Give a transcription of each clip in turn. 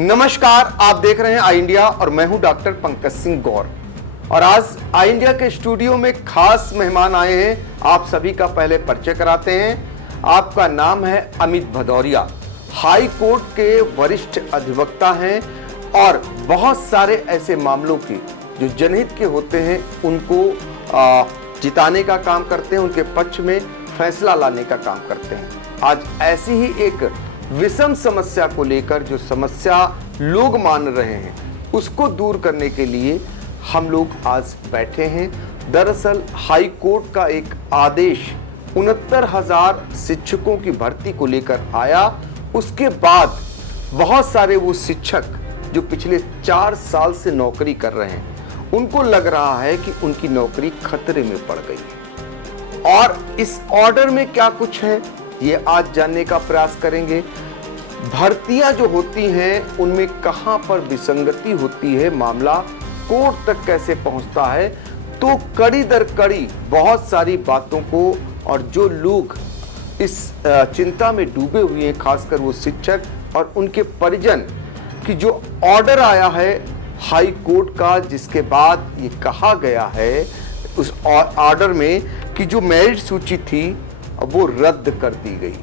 नमस्कार, आप देख रहे हैं आई इंडिया और मैं हूं डॉक्टर पंकज सिंह गौर। और आज आई इंडिया के स्टूडियो में खास मेहमान आए हैं। आप सभी का पहले परिचय कराते हैं। आपका नाम है अमित भदौरिया, हाई कोर्ट के वरिष्ठ अधिवक्ता हैं और बहुत सारे ऐसे मामलों की जो जनहित के होते हैं उनको जिताने का काम करते हैं, उनके पक्ष में फैसला लाने का काम करते हैं। आज ऐसी ही एक विषम समस्या को लेकर जो समस्या लोग मान रहे हैं उसको दूर करने के लिए हम लोग आज बैठे हैं। दरअसल हाई कोर्ट का एक आदेश 69,000 शिक्षकों की भर्ती को लेकर आया। उसके बाद बहुत सारे वो शिक्षक जो पिछले 4 साल से नौकरी कर रहे हैं उनको लग रहा है कि उनकी नौकरी खतरे में पड़ गई है। और इस ऑर्डर में क्या कुछ है ये आज जानने का प्रयास करेंगे। भर्तियां जो होती हैं उनमें कहां पर विसंगति होती है, मामला कोर्ट तक कैसे पहुंचता है, तो कड़ी दर कड़ी बहुत सारी बातों को और जो लोग इस चिंता में डूबे हुए हैं, खासकर वो शिक्षक और उनके परिजन कि जो ऑर्डर आया है हाई कोर्ट का, जिसके बाद ये कहा गया है उस ऑर्डर में कि जो मेरिट सूची थी वो रद्द कर दी गई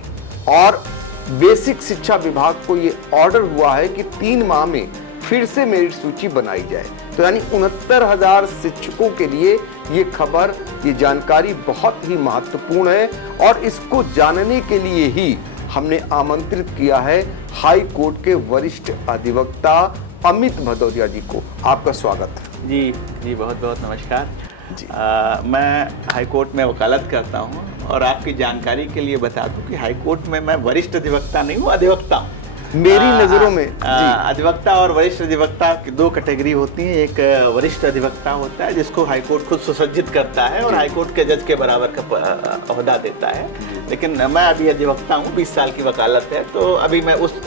और बेसिक शिक्षा विभाग को ये ऑर्डर हुआ है कि 3 माह में फिर से मेरिट सूची बनाई जाए। तो यानी 69,000 शिक्षकों के लिए ये खबर, ये जानकारी बहुत ही महत्वपूर्ण है और इसको जानने के लिए ही हमने आमंत्रित किया है हाई कोर्ट के वरिष्ठ अधिवक्ता अमित भदौरिया जी को। आपका स्वागत है। जी बहुत बहुत नमस्कार जी। मैं हाई कोर्ट में वकालत करता हूं और आपकी जानकारी के लिए बता दूं कि हाई कोर्ट में मैं वरिष्ठ अधिवक्ता नहीं हूं, अधिवक्ता हूं। मेरी नजरों में अधिवक्ता और वरिष्ठ अधिवक्ता की 2 कैटेगरी होती हैं। एक वरिष्ठ अधिवक्ता होता है जिसको हाई कोर्ट खुद सुसज्जित करता है और हाई कोर्ट के जज के बराबर का ओहदा देता है, लेकिन मैं अभी अधिवक्ता हूँ। 20 साल की वकालत है, तो अभी मैं उस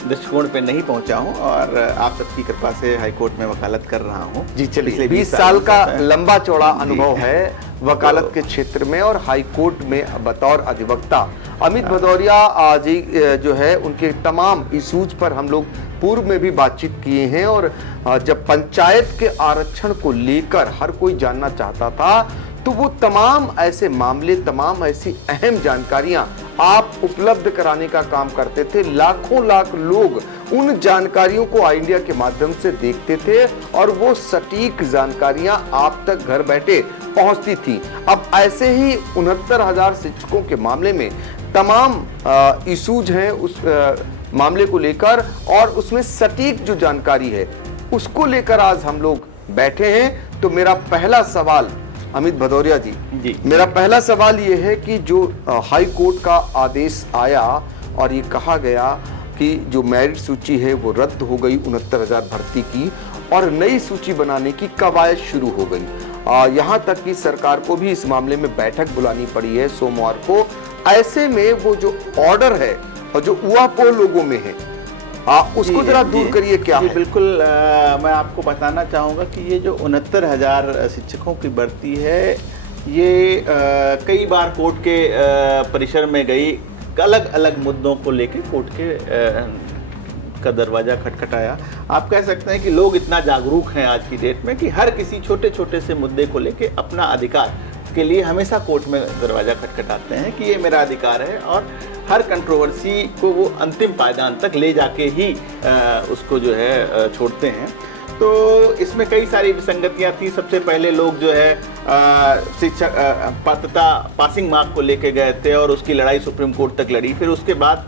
दृष्टिकोण पे नहीं पहुंचा हूं और आप सबकी कृपा से हाई कोर्ट में वकालत कर रहा हूं। जी चलिए, 20 साल का लंबा चौड़ा अनुभव है वकालत के क्षेत्र में और हाई कोर्ट में बतौर अधिवक्ता। अमित भदौरिया जी जो है उनके तमाम इशूज पर हम लोग पूर्व में भी बातचीत किए हैं और जब पंचायत के आरक्षण को लेकर हर कोई जानना चाहता था तो वो तमाम ऐसे मामले, तमाम ऐसी अहम जानकारियां आप उपलब्ध कराने का काम करते थे। लाखों लाख लोग उन जानकारियों को आई इंडिया के माध्यम से देखते थे और वो सटीक जानकारियां आप तक घर बैठे पहुंचती थी। अब ऐसे ही 69,000 शिक्षकों के मामले में तमाम इशूज हैं उस मामले को लेकर और उसमें सटीक जो जानकारी है उसको लेकर आज हम लोग बैठे हैं। तो मेरा पहला सवाल अमित भदौरिया जी, मेरा पहला सवाल ये है कि जो हाई कोर्ट का आदेश आया और ये कहा गया कि जो मेरिट सूची है वो रद्द हो गई 69,000 भर्ती की और नई सूची बनाने की कवायद शुरू हो गई। यहाँ तक कि सरकार को भी इस मामले में बैठक बुलानी पड़ी है सोमवार को। ऐसे में वो जो ऑर्डर है और जो उहापोह लोगों में है उसको जरा दूर करिए। क्या है? बिल्कुल, मैं आपको बताना चाहूँगा कि ये जो 69,000 शिक्षकों की भर्ती है ये कई बार कोर्ट के परिसर में गई, अलग अलग मुद्दों को लेके कोर्ट के का दरवाज़ा खटखटाया। आप कह सकते हैं कि लोग इतना जागरूक हैं आज की डेट में कि हर किसी छोटे छोटे से मुद्दे को लेके अपना अधिकार के लिए हमेशा कोर्ट में दरवाज़ा खटखटाते हैं कि ये मेरा अधिकार है और हर कंट्रोवर्सी को वो अंतिम पायदान तक ले जाके ही उसको जो है छोड़ते हैं। तो इसमें कई सारी विसंगतियां थी। सबसे पहले लोग जो है शिक्षक पात्रता पासिंग मार्क को लेके गए थे और उसकी लड़ाई सुप्रीम कोर्ट तक लड़ी। फिर उसके बाद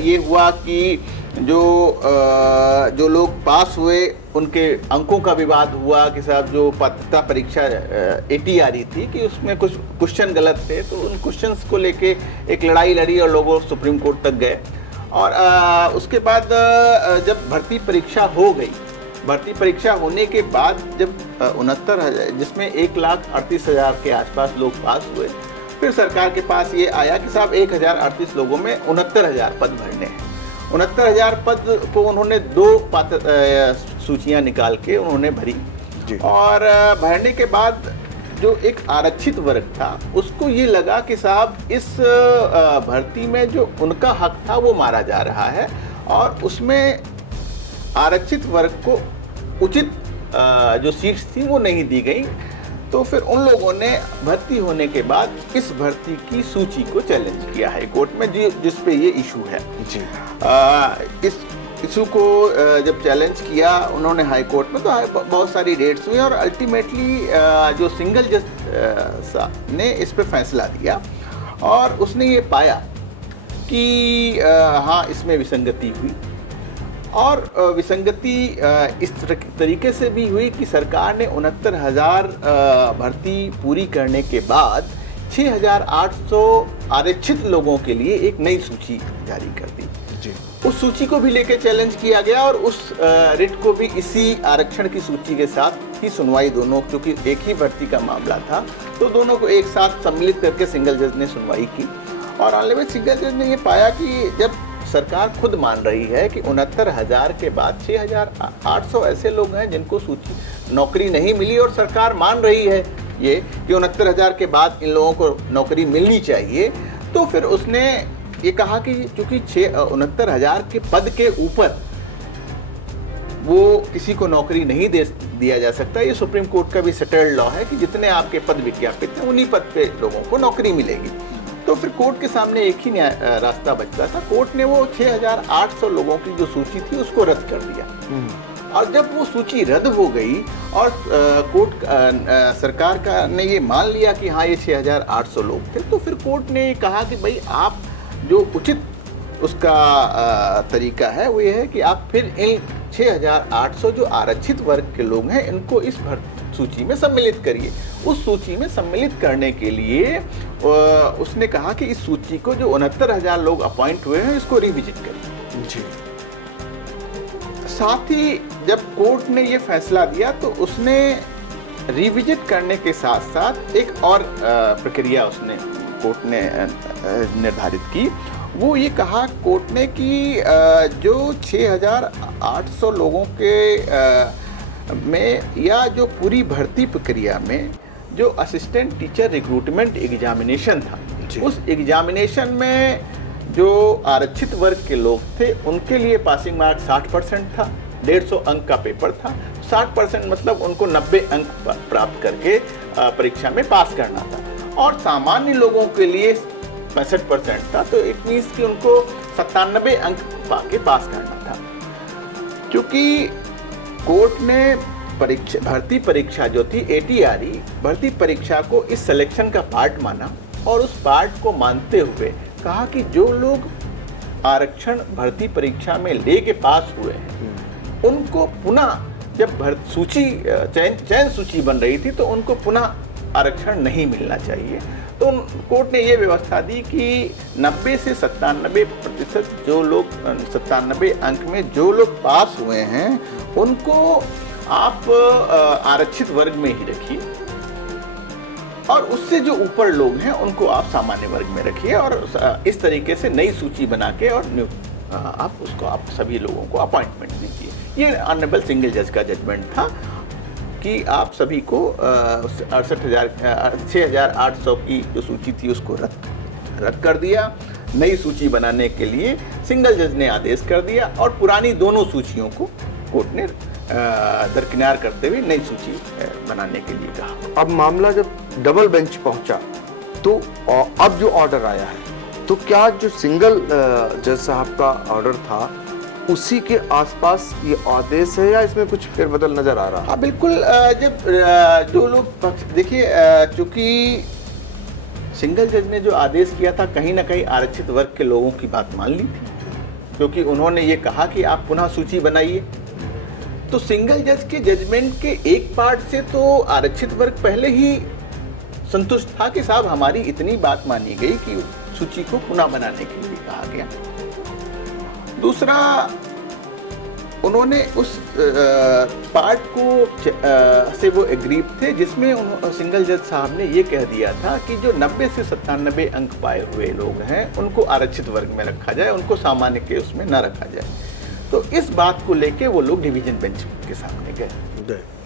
ये हुआ कि जो लोग पास हुए उनके अंकों का विवाद हुआ कि साहब जो पात्रता परीक्षा AT आ रही थी कि उसमें कुछ क्वेश्चन गलत थे, तो उन क्वेश्चंस को लेके एक लड़ाई लड़ी और लोग सुप्रीम कोर्ट तक गए। और उसके बाद जब भर्ती परीक्षा हो गई, भर्ती परीक्षा होने के बाद जब 69,000 जिसमें 1,38,000 के आसपास लोग पास हुए, फिर सरकार के पास ये आया कि साहब 1,038 लोगों में 69,000 पद भरने हैं। 69,000 पद को उन्होंने 2 सूचियां निकाल के उन्होंने भरी और भरने के बाद जो एक आरक्षित वर्ग था उसको ये लगा कि साहब इस भर्ती में जो उनका हक था वो मारा जा रहा है और उसमें आरक्षित वर्ग को उचित जो सीट्स थी वो नहीं दी गई। तो फिर उन लोगों ने भर्ती होने के बाद इस भर्ती की सूची को चैलेंज किया हाई कोर्ट में, जिस पे ये इशू है जी। इस इशू को जब चैलेंज किया उन्होंने हाई कोर्ट में, तो बहुत सारी रेट्स हुई और अल्टीमेटली जो सिंगल जज ने इस पे फैसला दिया और उसने ये पाया कि हाँ इसमें विसंगति हुई। और विसंगति इस तरीके से भी हुई कि सरकार ने 69,000 भर्ती पूरी करने के बाद 6,800 आरक्षित लोगों के लिए एक नई सूची जारी कर दी जी। उस सूची को भी लेके चैलेंज किया गया और उस रिट को भी इसी आरक्षण की सूची के साथ ही सुनवाई, दोनों क्योंकि एक ही भर्ती का मामला था तो दोनों को एक साथ सम्मिलित करके सिंगल जज ने सुनवाई की। और ऑनली में सिंगल जज ने ये पाया कि जब सरकार खुद मान रही है कि 69,000 के बाद 6,800 ऐसे लोग हैं जिनको सूची नौकरी नहीं मिली और सरकार मान रही है ये कि 69,000 के बाद इन लोगों को नौकरी मिलनी चाहिए, तो फिर उसने ये कहा कि चूंकि 69,000 के पद के ऊपर वो किसी को नौकरी नहीं दिया जा सकता। ये सुप्रीम कोर्ट का भी सेटल्ड लॉ है कि जितने आपके पद विज्ञापित हैं उन्हीं पद पे लोगों को नौकरी मिलेगी। तो फिर कोर्ट के सामने एक ही रास्ता बचता था। कोर्ट ने वो 6,800 लोगों की जो सूची थी उसको रद्द कर दिया। और जब वो सूची रद्द हो गई और कोर्ट सरकार का ने ये मान लिया कि हाँ ये 6,800 लोग थे, तो फिर कोर्ट ने ये कहा कि भाई आप जो उचित उसका तरीका है वो ये है कि आप फिर इन 6,800 जो आरक्षित वर्ग के लोग हैं इनको इस सूची में सम्मिलित करिए। उस सूची में सम्मिलित करने के लिए उसने कहा कि इस सूची को जो 69,000 लोग अपॉइंट हुए हैं इसको रिविजिट करिए जी। साथ ही जब कोर्ट ने ये फैसला दिया तो उसने रिविजिट करने के साथ साथ एक और प्रक्रिया उसने कोर्ट ने निर्धारित की। वो ये कहा कोर्ट ने कि जो 6,800 लोगों के में या जो पूरी भर्ती प्रक्रिया में जो असिस्टेंट टीचर रिक्रूटमेंट एग्जामिनेशन था, उस एग्जामिनेशन में जो आरक्षित वर्ग के लोग थे उनके लिए पासिंग मार्क 60% था, 150 अंक का पेपर था। 60% मतलब उनको 90 अंक प्राप्त करके परीक्षा में पास करना था और सामान्य लोगों के लिए 65% था। तो इट मीन्स कि उनको 97 अंक पाके पास करना था। क्योंकि कोर्ट ने भर्ती परीक्षा जो थी ATRE भर्ती परीक्षा को इस सिलेक्शन का पार्ट माना और उस पार्ट को मानते हुए कहा कि जो लोग आरक्षण भर्ती परीक्षा में लेके पास हुए हैं उनको पुनः जब सूची चयन सूची बन रही थी तो उनको पुनः आरक्षण नहीं मिलना चाहिए। तो कोर्ट ने ये व्यवस्था दी कि 90 से 97% जो लोग 97 अंक में जो लोग पास हुए हैं उनको आप आरक्षित वर्ग में ही रखिए और उससे जो ऊपर लोग हैं उनको आप सामान्य वर्ग में रखिए और इस तरीके से नई सूची बना के और आप सभी लोगों को अपॉइंटमेंट दीजिए। ये ऑनरेबल सिंगल जज का जजमेंट था कि आप सभी को 6,800 की जो सूची थी उसको रद्द कर दिया। नई सूची बनाने के लिए सिंगल जज ने आदेश कर दिया और पुरानी दोनों सूचियों को कोर्ट ने दरकिनार करते हुए नई सूची बनाने के लिए कहा। अब मामला जब डबल बेंच पहुंचा तो अब जो ऑर्डर आया है तो क्या जो सिंगल जज साहब का ऑर्डर था उसी के आसपास ये आदेश है या इसमें कुछ फेरबदल नजर आ रहा है? हाँ बिल्कुल। जब जो लोग देखिए चूंकि सिंगल जज ने जो आदेश किया था कहीं ना कहीं आरक्षित वर्ग के लोगों की बात मान ली थी, क्योंकि उन्होंने ये कहा कि आप पुनः सूची बनाइए। तो सिंगल जज के जजमेंट के एक पार्ट से तो आरक्षित वर्ग पहले ही संतुष्ट था कि साहब हमारी इतनी बात मानी गई कि सूची को पुनः बनाने के लिए कहा गया। दूसरा, उन्होंने उस पार्ट को से वो एग्रीव थे जिसमें सिंगल जज साहब ने ये कह दिया था कि जो 90 से 97 अंक पाए हुए लोग हैं उनको आरक्षित वर्ग में रखा जाए, उनको सामान्य के उसमें न रखा जाए। तो इस बात को लेके वो लोग डिवीजन बेंच के सामने गए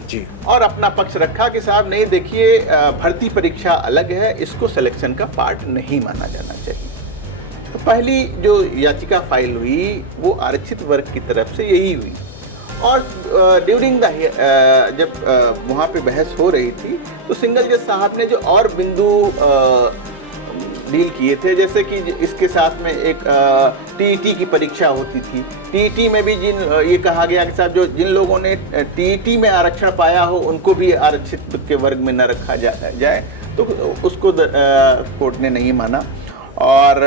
जी और अपना पक्ष रखा कि साहब नहीं, देखिए भर्ती परीक्षा अलग है, इसको सिलेक्शन का पार्ट नहीं माना जाना चाहिए। तो पहली जो याचिका फाइल हुई वो आरक्षित वर्ग की तरफ से यही हुई, और ड्यूरिंग द जब वहाँ पे बहस हो रही थी तो सिंगल जज साहब ने जो और बिंदु डील किए थे, जैसे कि इसके साथ में एक टीईटी की परीक्षा होती थी। टीईटी में भी ये कहा गया कि साहब जिन लोगों ने टीईटी में आरक्षण पाया हो उनको भी आरक्षित के वर्ग में न रखा जाए, तो उसको कोर्ट ने नहीं माना। और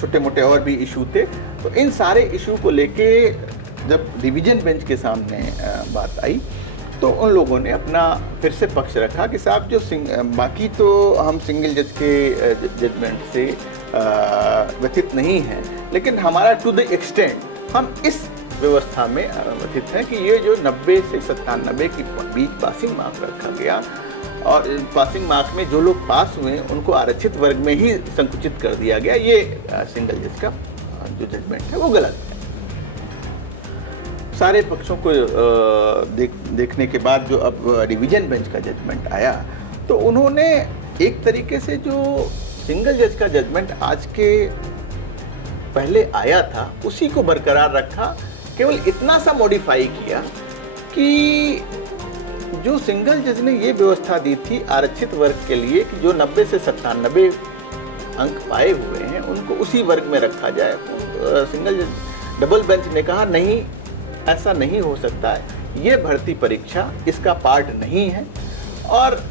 छोटे मोटे और भी इशू थे। तो इन सारे इशू को लेके जब डिवीजन बेंच के सामने बात आई तो उन लोगों ने अपना फिर से पक्ष रखा कि साहब जो बाकी तो हम सिंगल जज के जजमेंट से व्यथित नहीं हैं, लेकिन हमारा टू द एक्सटेंट हम इस व्यवस्था में व्यथित हैं कि ये जो 90 से 97 के बीच पासिंग मार्क रखा गया, और पासिंग मार्क में जो लोग पास हुए उनको आरक्षित वर्ग में ही संकुचित कर दिया गया, ये सिंगल जज का जो जजमेंट है वो गलत है। सारे पक्षों को देखने के बाद जो अब डिवीजन बेंच का जजमेंट आया, तो उन्होंने एक तरीके से जो सिंगल जज का जजमेंट आज के पहले आया था उसी को बरकरार रखा, केवल इतना सा मॉडिफाई किया कि जो सिंगल जज ने ये व्यवस्था दी थी आरक्षित वर्ग के लिए कि जो 90 से 97 अंक पाए हुए हैं उनको उसी वर्ग में रखा जाए, सिंगल जज डबल बेंच ने कहा नहीं, ऐसा नहीं हो सकता है, ये भर्ती परीक्षा इसका पार्ट नहीं है, और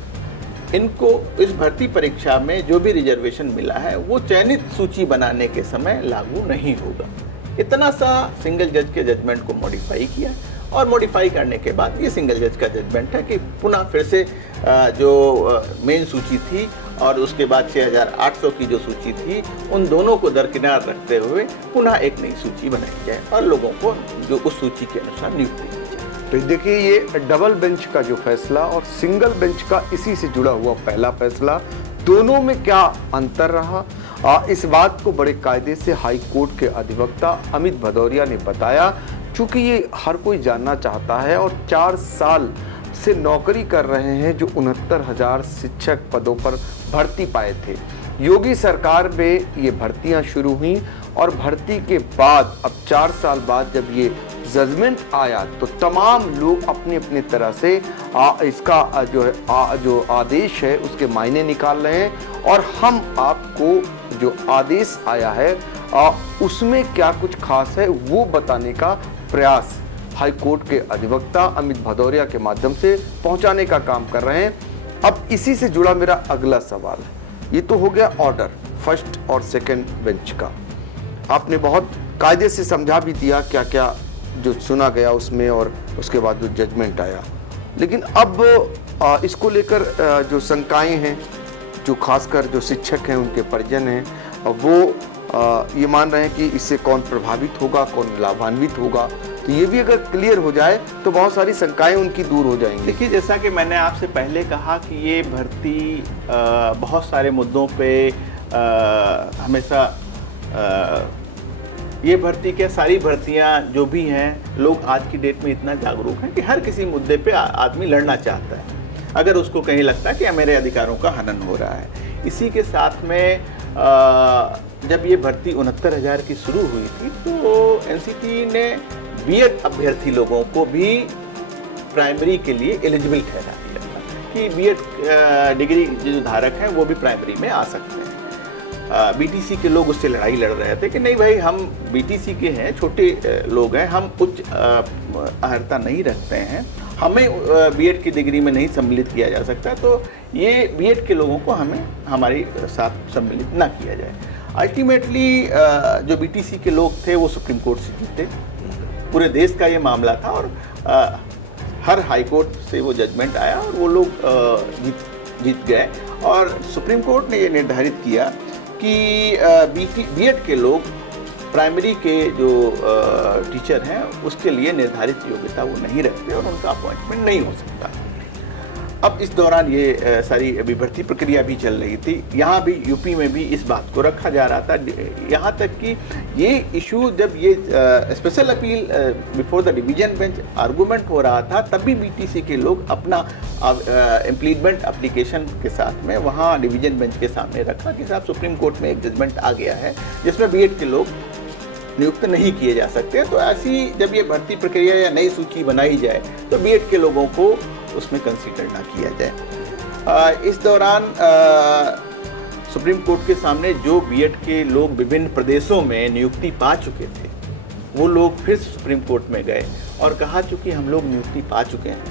इनको इस भर्ती परीक्षा में जो भी रिजर्वेशन मिला है वो चयनित सूची बनाने के समय लागू नहीं होगा। इतना सा सिंगल जज के जजमेंट को मॉडिफाई किया, और मॉडिफाई करने के बाद ये सिंगल जज का जजमेंट है कि पुनः फिर से जो मेन सूची थी और उसके बाद 6800 की जो सूची थी, उन दोनों को दरकिनार रखते हुए पुनः एक नई सूची बनाई जाए और लोगों को जो उस सूची के अनुसार नियुक्ति की जाए। तो देखिए, ये डबल बेंच का जो फैसला और सिंगल बेंच का इसी से जुड़ा हुआ पहला फैसला, दोनों में क्या अंतर रहा, इस बात को बड़े कायदे से हाई कोर्ट के अधिवक्ता अमित भदौरिया ने बताया। चूंकि ये हर कोई जानना चाहता है और 4 साल से नौकरी कर रहे हैं जो 69,000 शिक्षक पदों पर भर्ती पाए थे। योगी सरकार में ये भर्तियां शुरू हुई और भर्ती के बाद अब 4 साल बाद जब ये जजमेंट आया तो तमाम लोग अपनी अपनी तरह से इसका जो आदेश है उसके मायने निकाल रहे हैं, और हम आपको जो आदेश आया है उसमें क्या कुछ खास है वो बताने का प्रयास हाई कोर्ट के अधिवक्ता अमित भदौरिया के माध्यम से पहुंचाने का काम कर रहे हैं। अब इसी से जुड़ा मेरा अगला सवाल है, ये तो हो गया ऑर्डर फर्स्ट और सेकंड बेंच का, आपने बहुत कायदे से समझा भी दिया क्या क्या जो सुना गया उसमें और उसके बाद जो जजमेंट आया, लेकिन अब इसको लेकर जो शंकाएं हैं, जो खासकर जो शिक्षक हैं उनके परिजन हैं, वो ये मान रहे हैं कि इससे कौन प्रभावित होगा, कौन लाभान्वित होगा, तो ये भी अगर क्लियर हो जाए तो बहुत सारी शंकाएं उनकी दूर हो जाएंगी। देखिए, जैसा कि मैंने आपसे पहले कहा कि ये भर्ती बहुत सारे मुद्दों पे हमेशा ये भर्ती क्या सारी भर्तियां जो भी हैं, लोग आज की डेट में इतना जागरूक हैं कि हर किसी मुद्दे पे आदमी लड़ना चाहता है अगर उसको कहीं लगता है कि मेरे अधिकारों का हनन हो रहा है। इसी के साथ में जब ये भर्ती 69,000 की शुरू हुई थी तो एनसीटी ने बीएड अभ्यर्थी लोगों को भी प्राइमरी के लिए एलिजिबल ठहरा दिया था कि बीएड डिग्री जो धारक हैं वो भी प्राइमरी में आ सकते हैं। बीटीसी के लोग उससे लड़ाई लड़ रहे थे कि नहीं भाई, हम बीटीसी के हैं, छोटे लोग हैं, हम उच्च अर्हता नहीं रखते हैं, हमें बीएड की डिग्री में नहीं सम्मिलित किया जा सकता, तो ये बीएड के लोगों को हमें हमारे साथ सम्मिलित ना किया जाए। अल्टीमेटली जो बीटीसी के लोग थे वो सुप्रीम कोर्ट से जीते, पूरे देश का ये मामला था, और हर हाई कोर्ट से वो जजमेंट आया और वो लोग जीत गए, और सुप्रीम कोर्ट ने ये निर्धारित किया कि बीएड के लोग प्राइमरी के जो टीचर हैं उसके लिए निर्धारित योग्यता वो नहीं रखते और उनका अपॉइंटमेंट नहीं हो सकता। अब इस दौरान ये सारी अभी भर्ती प्रक्रिया भी चल रही थी। यहाँ भी यूपी में भी इस बात को रखा जा रहा था, यहाँ तक कि ये इशू जब ये special appeal before the division bench argument हो रहा था, तब भी बीटीसी के लोग अपना इम्प्लीमेंट एप्लीकेशन के साथ में वहाँ डिवीजन बेंच के सामने रखा कि साहब सुप्रीम कोर्ट में एक जजमेंट आ गया है जिसमें बीएड के लोग नियुक्त नहीं किए जा सकते। तो ऐसी जब ये भर्ती प्रक्रिया या नई सूची बनाई जाए तो बीएड के लोगों को उसमें कंसीडर ना किया जाए। इस दौरान सुप्रीम कोर्ट के सामने जो बीएड के लोग विभिन्न प्रदेशों में नियुक्ति पा चुके थे, वो लोग फिर सुप्रीम कोर्ट में गए और कहा चूंकि हम लोग नियुक्ति पा चुके हैं।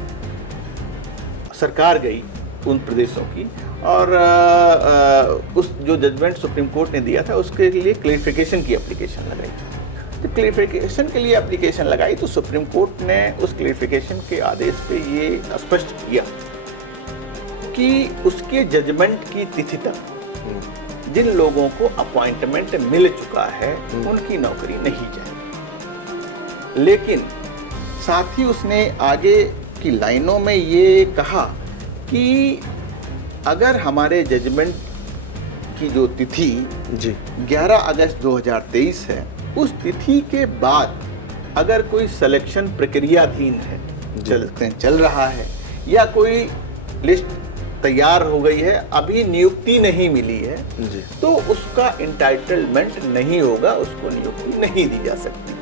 सरकार गई उन प्रदेशों की और उस जो जजमेंट सुप्रीम कोर्ट ने दिया था उसके लिए क्लैरिफिकेशन की एप्लीकेशन लगाई। जब क्लैरिफिकेशन के लिए एप्लीकेशन लगाई तो सुप्रीम कोर्ट ने उस क्लैरिफिकेशन के आदेश पे ये स्पष्ट किया कि उसके जजमेंट की तिथि तक जिन लोगों को अपॉइंटमेंट मिल चुका है उनकी नौकरी नहीं जाएगी। लेकिन साथ ही उसने आगे की लाइनों में ये कहा कि अगर हमारे जजमेंट की जो तिथि 11 अगस्त 2023 है, उस तिथि के बाद अगर कोई सिलेक्शन प्रक्रियाधीन है, चल रहा है, या कोई लिस्ट तैयार हो गई है, अभी नियुक्ति नहीं मिली है, तो उसका इंटाइटलमेंट नहीं होगा, उसको नियुक्ति नहीं दी जा सकती।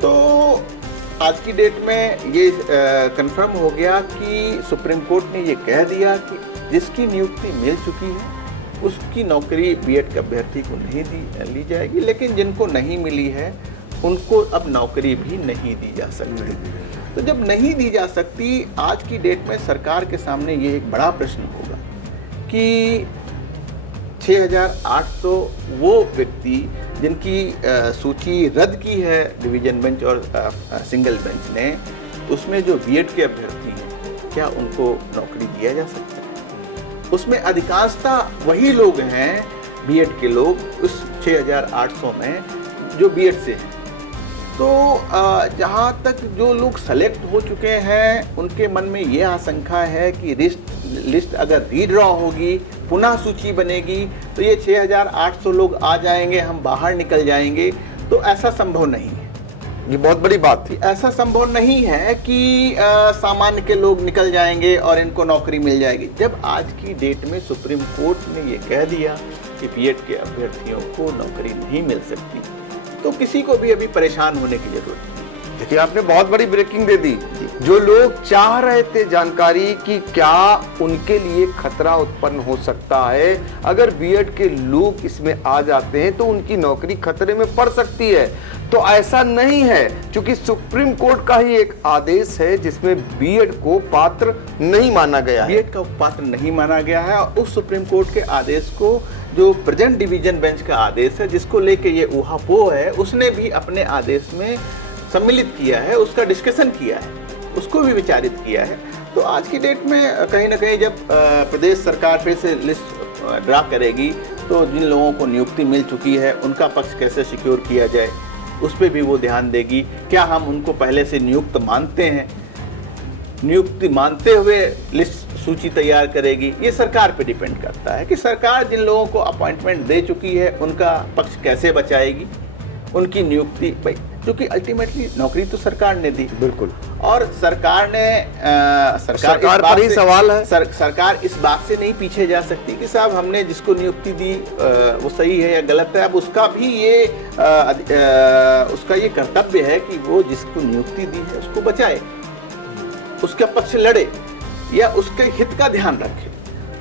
तो आज की डेट में ये कंफर्म हो गया कि सुप्रीम कोर्ट ने ये कह दिया कि जिसकी नियुक्ति मिल चुकी है उसकी नौकरी बीएड के अभ्यर्थी को नहीं ली जाएगी, लेकिन जिनको नहीं मिली है उनको अब नौकरी भी नहीं दी जा सकती। तो जब नहीं दी जा सकती, आज की डेट में सरकार के सामने ये एक बड़ा प्रश्न होगा कि 6,800 वो व्यक्ति जिनकी सूची रद्द की है डिवीजन बेंच और सिंगल बेंच ने, उसमें जो बीएड के अभ्यर्थी हैं, क्या उनको नौकरी दिया जा सकता है? उसमें अधिकांशता वही लोग हैं, बीएड के लोग, उस 6,800 में जो बीएड से हैं। तो जहाँ तक जो लोग सेलेक्ट हो चुके हैं उनके मन में ये आशंका है कि लिस्ट अगर रीड्रॉ होगी, पुनः सूची बनेगी, तो ये 6,800 लोग आ जाएंगे, हम बाहर निकल जाएंगे। तो ऐसा संभव नहीं है। ये बहुत बड़ी बात थी। ऐसा संभव नहीं है कि सामान्य के लोग निकल जाएंगे और इनको नौकरी मिल जाएगी। जब आज की डेट में सुप्रीम कोर्ट ने ये कह दिया कि बीएड के अभ्यर्थियों को नौकरी नहीं मिल सकती, तो किसी को भी अभी परेशान होने की जरूरत नहीं। देखिए, आपने बहुत बड़ी ब्रेकिंग दे दी। जो लोग चाह रहे थे जानकारी कि क्या उनके लिए खतरा उत्पन्न हो सकता है, अगर बीएड के लोग इसमें आ जाते हैं तो उनकी नौकरी खतरे में पड़ सकती है, तो ऐसा नहीं है, क्योंकि सुप्रीम कोर्ट का ही एक आदेश है जिसमें बीएड को पात्र नहीं माना गया है। बीएड का पात्र नहीं माना गया है और उस सुप्रीम कोर्ट के आदेश को जो प्रेजेंट डिवीजन बेंच का आदेश है, जिसको लेके ये ऊहापोह है, उसने भी अपने आदेश में सम्मिलित किया है, उसका डिस्कशन किया है, उसको भी विचारित किया है। तो आज की डेट में कहीं ना कहीं जब प्रदेश सरकार फिर से लिस्ट ड्रा करेगी, तो जिन लोगों को नियुक्ति मिल चुकी है उनका पक्ष कैसे सिक्योर किया जाए, उस पर भी वो ध्यान देगी। क्या हम उनको पहले से नियुक्त मानते हैं, नियुक्ति मानते हुए लिस्ट सूची तैयार करेगी, ये सरकार पे डिपेंड करता है कि सरकार जिन लोगों को अपॉइंटमेंट दे चुकी है उनका पक्ष कैसे बचाएगी, उनकी नियुक्ति भाई, क्योंकि अल्टीमेटली नौकरी तो सरकार ने दी। बिल्कुल। और सरकार ने सरकार पर ही सवाल है। सरकार इस बात से नहीं पीछे जा सकती कि साहब हमने जिसको नियुक्ति दी वो सही है या गलत है। अब उसका भी ये उसका ये कर्तव्य है कि वो जिसको नियुक्ति दी है उसको बचाए, उसका पक्ष लड़े या उसके हित का ध्यान रखे।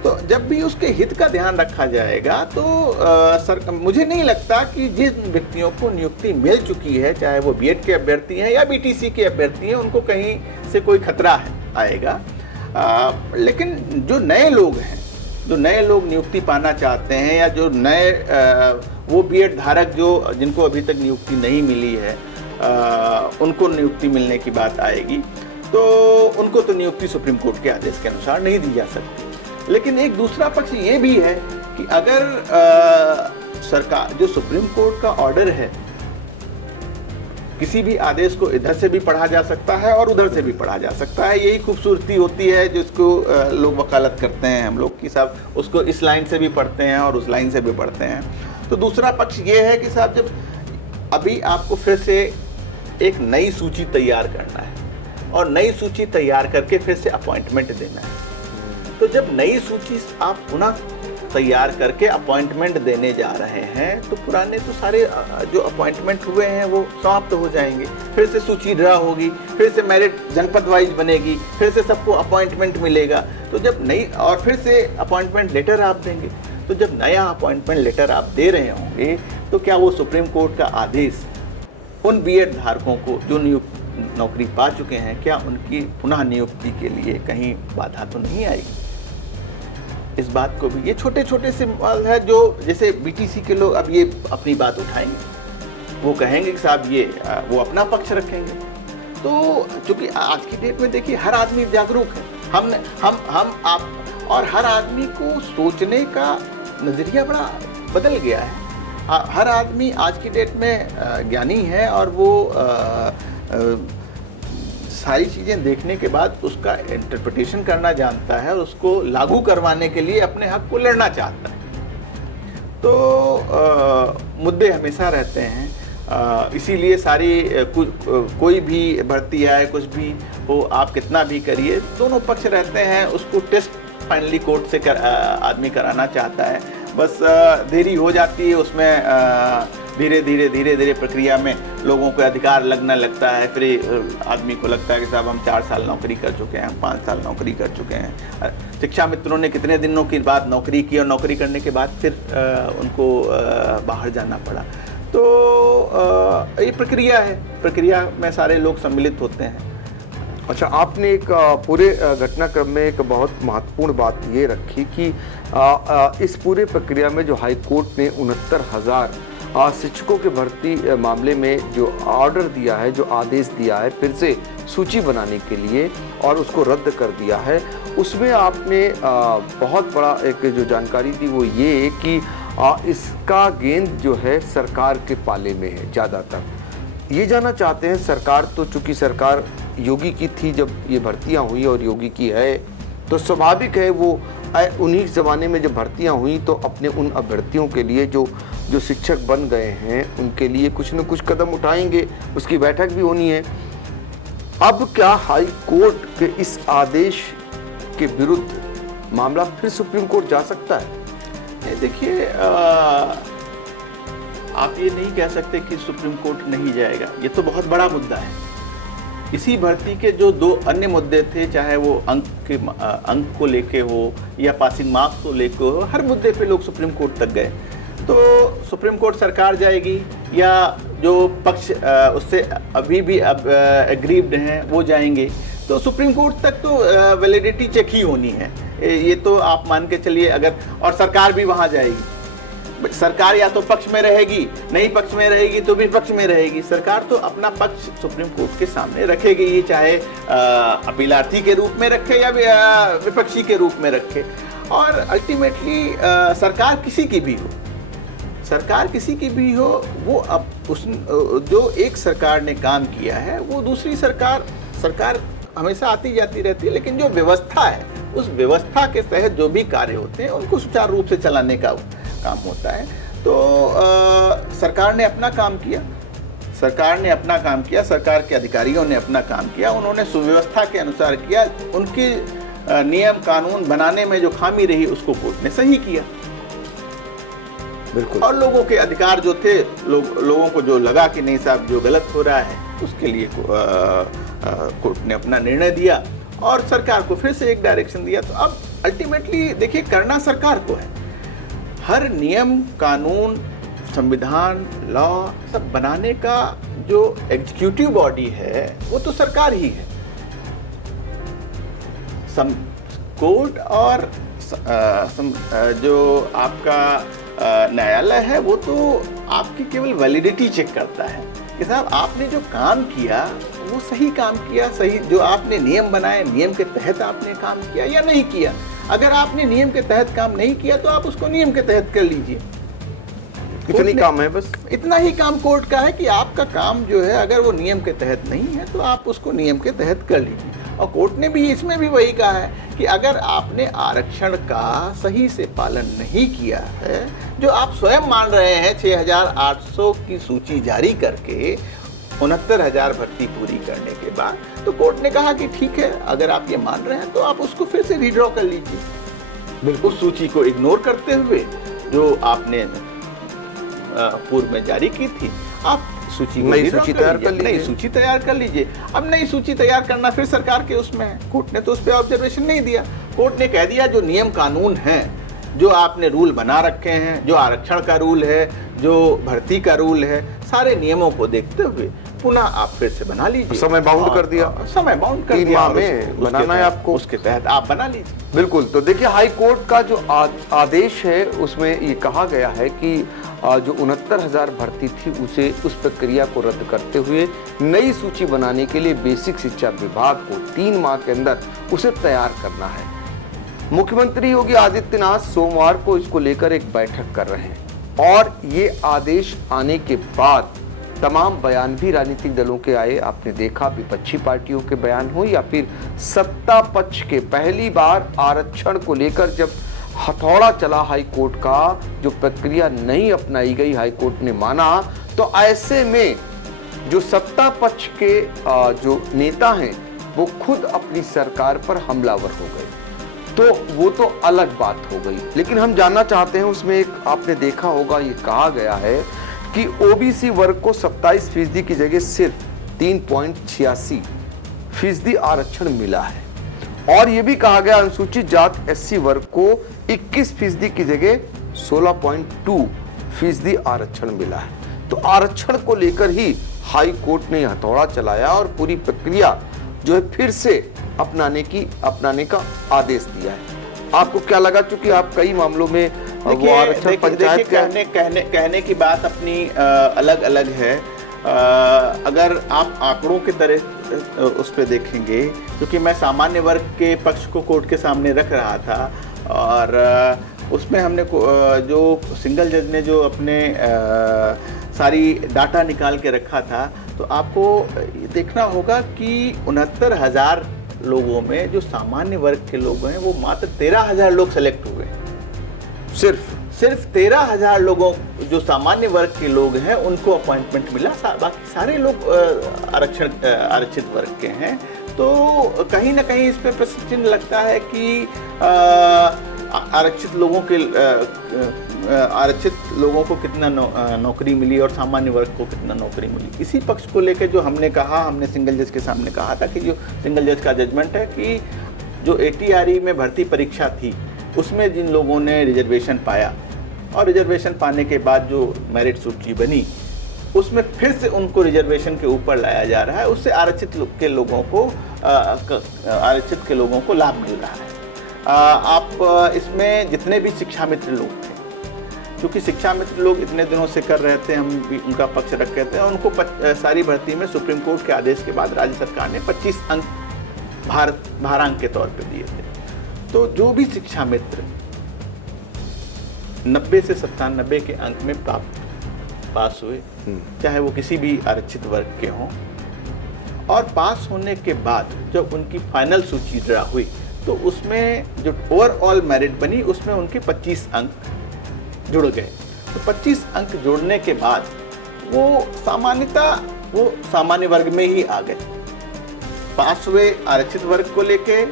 तो जब भी उसके हित का ध्यान रखा जाएगा तो मुझे नहीं लगता कि जिन व्यक्तियों को नियुक्ति मिल चुकी है, चाहे वो बीएड के अभ्यर्थी हैं या बीटीसी के अभ्यर्थी हैं, उनको कहीं से कोई खतरा आएगा। लेकिन जो नए लोग हैं, जो नए लोग नियुक्ति पाना चाहते हैं या जो नए वो बीएड धारक जो जिनको अभी तक नियुक्ति नहीं मिली है, उनको नियुक्ति मिलने की बात आएगी, तो उनको तो नियुक्ति सुप्रीम कोर्ट के आदेश के अनुसार नहीं दी जा सकती। लेकिन एक दूसरा पक्ष ये भी है कि अगर सरकार जो सुप्रीम कोर्ट का ऑर्डर है किसी भी आदेश को इधर से भी पढ़ा जा सकता है और उधर से भी पढ़ा जा सकता है। यही खूबसूरती होती है जिसको लोग वकालत करते हैं हम लोग कि साहब उसको इस लाइन से भी पढ़ते हैं और उस लाइन से भी पढ़ते हैं। तो दूसरा पक्ष ये है कि साहब जब अभी आपको फिर से एक नई सूची तैयार करना है और नई सूची तैयार करके फिर से अपॉइंटमेंट देना है। तो जब नई सूची आप पुनः तैयार करके अपॉइंटमेंट देने जा रहे हैं तो पुराने तो सारे जो अपॉइंटमेंट हुए हैं वो समाप्त हो जाएंगे, फिर से सूची ड्रा होगी, फिर से मेरिट जनपद वाइज बनेगी, फिर से सबको अपॉइंटमेंट मिलेगा। तो जब नई और फिर से अपॉइंटमेंट लेटर आप देंगे, तो जब नया अपॉइंटमेंट लेटर आप दे रहे होंगे तो क्या वो सुप्रीम कोर्ट का आदेश उन बीएड धारकों को जो नौकरी पा चुके हैं, क्या उनकी पुनः नियुक्ति के लिए कहीं बाधा तो नहीं आएगी? इस बात को भी, ये छोटे छोटे से सवाल है जो जैसे बीटीसी के लोग अब ये अपनी बात उठाएंगे, वो कहेंगे कि साहब ये वो अपना पक्ष रखेंगे। तो चूंकि आज की डेट में देखिए हर आदमी जागरूक है, हम आप और हर आदमी को सोचने का नजरिया बड़ा बदल गया है। हर आदमी आज की डेट में ज्ञानी है और वो सारी चीज़ें देखने के बाद उसका इंटरप्रिटेशन करना जानता है और उसको लागू करवाने के लिए अपने हक को लड़ना चाहता है। तो मुद्दे हमेशा रहते हैं, इसीलिए सारी कोई भी भर्ती आए कुछ भी हो, आप कितना भी करिए, दोनों पक्ष रहते हैं। उसको टेस्ट फाइनली कोर्ट से आदमी कराना चाहता है, बस देरी हो जाती है उसमें। धीरे धीरे प्रक्रिया में लोगों को अधिकार लगने लगता है, फिर आदमी को लगता है कि साहब हम 4 साल नौकरी कर चुके हैं, हम 5 साल नौकरी कर चुके हैं। शिक्षा मित्रों ने कितने दिनों के बाद नौकरी की और नौकरी करने के बाद फिर उनको बाहर जाना पड़ा। तो ये प्रक्रिया है, प्रक्रिया में सारे लोग सम्मिलित होते हैं। अच्छा, आपने एक पूरे घटनाक्रम में एक बहुत महत्वपूर्ण बात ये रखी कि इस पूरे प्रक्रिया में जो हाई कोर्ट ने 69,000 शिक्षकों के भर्ती मामले में जो ऑर्डर दिया है, जो आदेश दिया है फिर से सूची बनाने के लिए और उसको रद्द कर दिया है, उसमें आपने बहुत बड़ा एक जो जानकारी दी वो ये कि इसका गेंद जो है सरकार के पाले में है ज़्यादातर। ये जानना चाहते हैं, सरकार तो चूँकि सरकार योगी की थी जब ये भर्तियाँ हुई और योगी की है, तो स्वाभाविक है वो उन्हीं ज़माने में जब भर्तियाँ हुई तो अपने उन अभ्यर्थियों के लिए जो शिक्षक बन गए हैं उनके लिए कुछ न कुछ कदम उठाएंगे, उसकी बैठक भी होनी है। अब क्या हाई कोर्ट के इस आदेश के विरुद्ध मामला फिर सुप्रीम कोर्ट जा सकता है? देखिए, आप ये नहीं कह सकते कि सुप्रीम कोर्ट नहीं जाएगा, ये तो बहुत बड़ा मुद्दा है। इसी भर्ती के जो 2 अन्य मुद्दे थे, चाहे वो अंक को लेके हो या पासिंग मार्क्स को लेके हो, हर मुद्दे पे लोग सुप्रीम कोर्ट तक गए। तो सुप्रीम कोर्ट सरकार जाएगी या जो पक्ष उससे अभी भी एग्रीव्ड हैं वो जाएंगे, तो सुप्रीम कोर्ट तक तो वैलिडिटी चेक ही होनी है, ये तो आप मान के चलिए। अगर और सरकार भी वहाँ जाएगी, सरकार या तो पक्ष में रहेगी, नहीं पक्ष में रहेगी तो विपक्ष में रहेगी। सरकार तो अपना पक्ष सुप्रीम कोर्ट के सामने रखेगी, ये चाहे अपीलार्थी के रूप में रखे या विपक्षी के रूप में रखे। और अल्टीमेटली सरकार किसी की भी हो, सरकार किसी की भी हो, वो अब जो एक सरकार ने काम किया है वो दूसरी सरकार हमेशा आती जाती रहती है, लेकिन जो व्यवस्था है उस व्यवस्था के तहत जो भी कार्य होते हैं उनको सुचारू रूप से चलाने का काम होता है। तो सरकार ने अपना काम किया, सरकार के अधिकारियों ने अपना काम किया, उन्होंने सुव्यवस्था के अनुसार किया। उनके नियम कानून बनाने में जो खामी रही उसको कोर्ट ने सही किया। बिल्कुल। और लोगों के अधिकार जो थे, लोगों को जो लगा कि नहीं साहब जो गलत हो रहा है, उसके लिए कोर्ट ने अपना निर्णय दिया और सरकार को फिर से एक डायरेक्शन दिया। तो अब अल्टीमेटली देखिए, करना सरकार को है। हर नियम कानून संविधान लॉ सब बनाने का जो एग्जीक्यूटिव बॉडी है वो तो सरकार ही है। कोर्ट और जो आपका न्यायालय है वो तो आपकी केवल वैलिडिटी चेक करता है कि साहब आपने जो काम किया वो सही काम किया, सही जो आपने नियम बनाए नियम के तहत आपने काम किया या नहीं किया। अगर आपने नियम के तहत काम नहीं किया तो आप उसको नियम के तहत कर लीजिए। इतनी काम है बस। इतना ही काम कोर्ट का है कि आपका काम जो है अगर वो नियम के तहत नहीं है तो आप उसको नियम के तहत कर लीजिए। और कोर्ट ने भी इसमें भी वही कहा है कि अगर आपने आरक्षण का सही से पालन नहीं किया है, जो आप स्वयं मान रहे हैं 6,800 की सूची जारी करके 69,000 भर्ती पूरी करने के बाद, तो कोर्ट ने कहा कि ठीक है, अगर आप ये मान रहे हैं तो आप उसको फिर से रीड्रॉ कर लीजिए। बिल्कुल सूची को इग्नोर करते हुए जो आपने पूर्व में जारी की थी, आप सूची को नई सूची तैयार कर लीजिए। नई सूची तैयार कर लीजिए। अब नई सूची तैयार करना फिर सरकार के उसमें है। कोर्ट ने तो उस पर ऑब्जर्वेशन नहीं दिया। कोर्ट ने कह दिया जो नियम कानून है, जो आपने रूल बना रखे हैं, जो आरक्षण का रूल है, जो भर्ती का रूल है, सारे नियमों को देखते हुए पुनः आप फिर से बना लीजिए। समय बाउंड कर दिया, समय बाउंड कर 3 दिया माह में बनाना है आपको, उसके तहत आप बना लीजिए। बिल्कुल। तो देखिए हाई कोर्ट का जो आदेश है उसमें ये कहा गया है कि जो 69,000 भर्ती थी उसे उस प्रक्रिया को रद्द करते हुए नई सूची बनाने के लिए बेसिक शिक्षा विभाग को 3 माह के अंदर उसे तैयार करना है। मुख्यमंत्री योगी आदित्यनाथ सोमवार को इसको लेकर एक बैठक कर रहे हैं और ये आदेश आने के बाद तमाम बयान भी राजनीतिक दलों के आए। आपने देखा विपक्षी पार्टियों के बयान हो या फिर सत्ता पक्ष के। पहली बार आरक्षण को लेकर जब हथौड़ा चला हाई कोर्ट का, जो प्रक्रिया नहीं अपनाई गई हाई कोर्ट ने माना, तो ऐसे में जो सत्ता पक्ष के जो नेता हैं वो खुद अपनी सरकार पर हमलावर हो गए, तो वो तो अलग बात हो गई। लेकिन हम जानना चाहते हैं, उसमें एक आपने देखा होगा ये कहा गया है कि ओबीसी वर्ग को 27% की जगह सिर्फ 3.86% आरक्षण मिला है और ये भी कहा गया अनुसूचित जात एससी वर्ग को 21% की जगह 16.2% आरक्षण मिला है। तो आरक्षण को लेकर ही हाई कोर्ट ने हथौड़ा चलाया और पूरी प्रक्रिया जो है फिर से अपनाने का आदेश दिया है। आपको क्या लगा, चूंकि आप कई मामलों में वो आरक्षण पंचायत कहने की बात अपनी अलग अलग है। अगर आप आंकड़ों के तरह उस पर देखेंगे, क्योंकि मैं सामान्य वर्ग के पक्ष को कोर्ट के सामने रख रहा था और उसमें हमने जो सिंगल जज ने जो अपने सारी डाटा निकाल के रखा था, तो आपको देखना होगा कि 69,000 लोगों में जो सामान्य वर्ग के लोग हैं वो मात्र 13,000 लोग सेलेक्ट हुए। सिर्फ 13,000 लोगों जो सामान्य वर्ग के लोग हैं उनको अपॉइंटमेंट मिला, बाकी सारे लोग आरक्षित वर्ग के हैं। तो कहीं ना कहीं इस पर प्रश्न चिन्ह लगता है कि आरक्षित लोगों को कितना नौकरी मिली और सामान्य वर्ग को कितना नौकरी मिली। इसी पक्ष को लेकर जो हमने सिंगल जज के सामने कहा था कि जो सिंगल जज का जजमेंट है कि जो एटीआरई में भर्ती परीक्षा थी उसमें जिन लोगों ने रिजर्वेशन पाया और रिजर्वेशन पाने के बाद जो मेरिट सूची बनी उसमें फिर से उनको रिजर्वेशन के ऊपर लाया जा रहा है। उससे आरक्षित के लोगों को लाभ मिल रहा है। आप इसमें जितने भी शिक्षा मित्र लोग थे, क्योंकि शिक्षा मित्र लोग इतने दिनों से कर रहे थे, हम भी उनका पक्ष रख रहे थे, उनको सारी भर्ती में सुप्रीम कोर्ट के आदेश के बाद राज्य सरकार ने 25 अंक भारांक के तौर पर दिए थे। तो जो भी शिक्षा मित्र 90 से 97 के अंक में पास हुए, चाहे वो किसी भी आरक्षित वर्ग के हों, और पास होने के बाद जब उनकी फाइनल सूची ड्रा हुई तो उसमें जो ओवरऑल मेरिट बनी उसमें उनके 25 अंक जुड़ गए। तो 25 अंक जुड़ने के बाद वो सामान्य वर्ग में ही आ गए। पास हुए आरक्षित वर्ग को लेके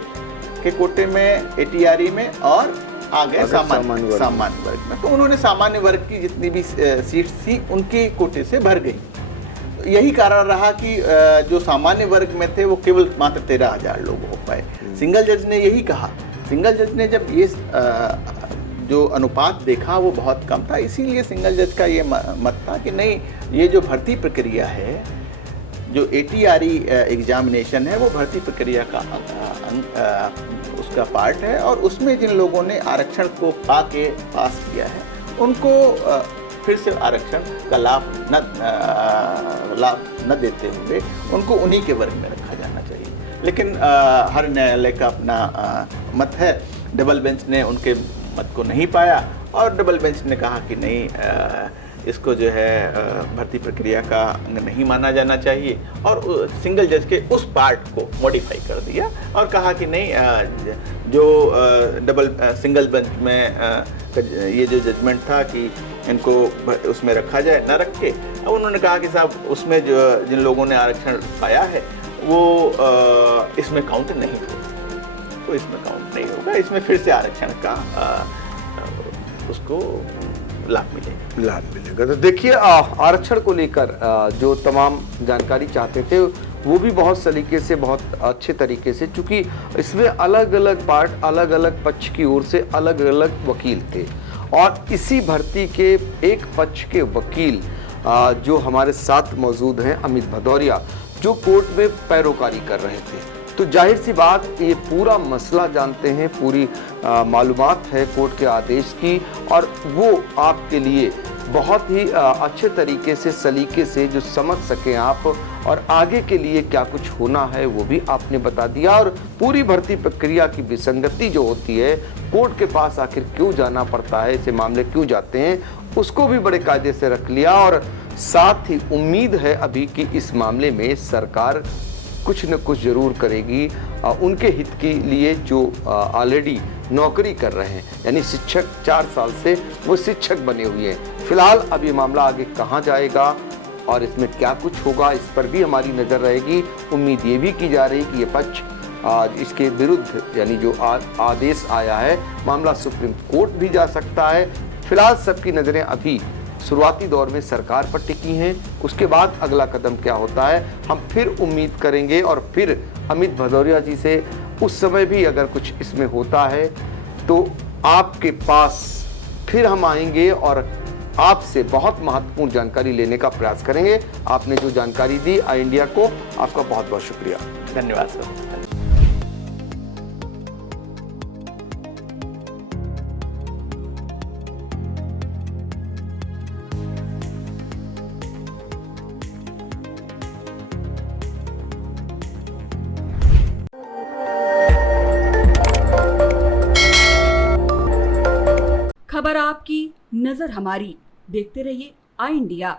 के कोटे में एटीआरई में और आ गए सामान्य वर्ग में। तो उन्होंने सामान्य वर्ग की जितनी भी सीट्स थी उनके कोटे से भर गई। तो यही कारण रहा कि जो सामान्य वर्ग में थे वो केवल मात्र 13,000 लोग हो पाए। सिंगल जज ने यही कहा। सिंगल जज ने जब ये जो अनुपात देखा वो बहुत कम था, इसीलिए सिंगल जज का ये मत था कि नहीं, ये जो भर्ती प्रक्रिया है, जो एटीआरई एग्जामिनेशन है, वो भर्ती प्रक्रिया का उसका पार्ट है और उसमें जिन लोगों ने आरक्षण को पाके पास किया है उनको फिर से आरक्षण का लाभ न देते हुए उनको उन्हीं के वर्ग में रखा जाना चाहिए। लेकिन हर न्यायालय का अपना मत है। डबल बेंच ने उनके मत को नहीं पाया और डबल बेंच ने कहा कि नहीं, इसको जो है भर्ती प्रक्रिया का अंग नहीं माना जाना चाहिए और सिंगल जज के उस पार्ट को मॉडिफाई कर दिया और कहा कि नहीं, जो डबल सिंगल बेंच में ये जो जजमेंट था कि इनको उसमें रखा जाए, ना रख के अब उन्होंने कहा कि साहब उसमें जो जिन लोगों ने आरक्षण पाया है वो इसमें काउंट नहीं होगा, तो इसमें काउंट नहीं होगा, इसमें फिर से आरक्षण का उसको लाभ मिलेगा। तो देखिए, आरक्षण को लेकर जो तमाम जानकारी चाहते थे वो भी बहुत सलीके से, बहुत अच्छे तरीके से, चूंकि इसमें अलग अलग पार्ट, अलग अलग पक्ष की ओर से अलग अलग वकील थे और इसी भर्ती के एक पक्ष के वकील जो हमारे साथ मौजूद हैं, अमित भदौरिया, जो कोर्ट में पैरोकारी कर रहे थे। तो जाहिर सी बात, ये पूरा मसला जानते हैं, पूरी मालूमात है कोर्ट के आदेश की और वो आपके लिए बहुत ही अच्छे तरीके से, सलीके से जो समझ सकें आप और आगे के लिए क्या कुछ होना है वो भी आपने बता दिया और पूरी भर्ती प्रक्रिया की विसंगति जो होती है, कोर्ट के पास आखिर क्यों जाना पड़ता है, ऐसे मामले क्यों जाते हैं, उसको भी बड़े कायदे से रख लिया और साथ ही उम्मीद है अभी कि इस मामले में सरकार कुछ न कुछ जरूर करेगी उनके हित के लिए जो ऑलरेडी नौकरी कर रहे हैं, यानी शिक्षक 4 साल से वो शिक्षक बने हुए हैं। फिलहाल अब ये मामला आगे कहाँ जाएगा और इसमें क्या कुछ होगा, इस पर भी हमारी नज़र रहेगी। उम्मीद ये भी की जा रही कि ये पक्ष इसके विरुद्ध, यानी जो आदेश आया है, मामला सुप्रीम कोर्ट भी जा सकता है। फिलहाल सबकी नज़रें अभी शुरुआती दौर में सरकार पर टिकी हैं, उसके बाद अगला कदम क्या होता है हम फिर उम्मीद करेंगे और फिर अमित भदौरिया जी से उस समय भी अगर कुछ इसमें होता है तो आपके पास फिर हम आएंगे और आपसे बहुत महत्वपूर्ण जानकारी लेने का प्रयास करेंगे। आपने जो जानकारी दी आई इंडिया को, आपका बहुत बहुत शुक्रिया। धन्यवाद सर। खबर आपकी, नजर हमारी। देखते रहिए आई इंडिया।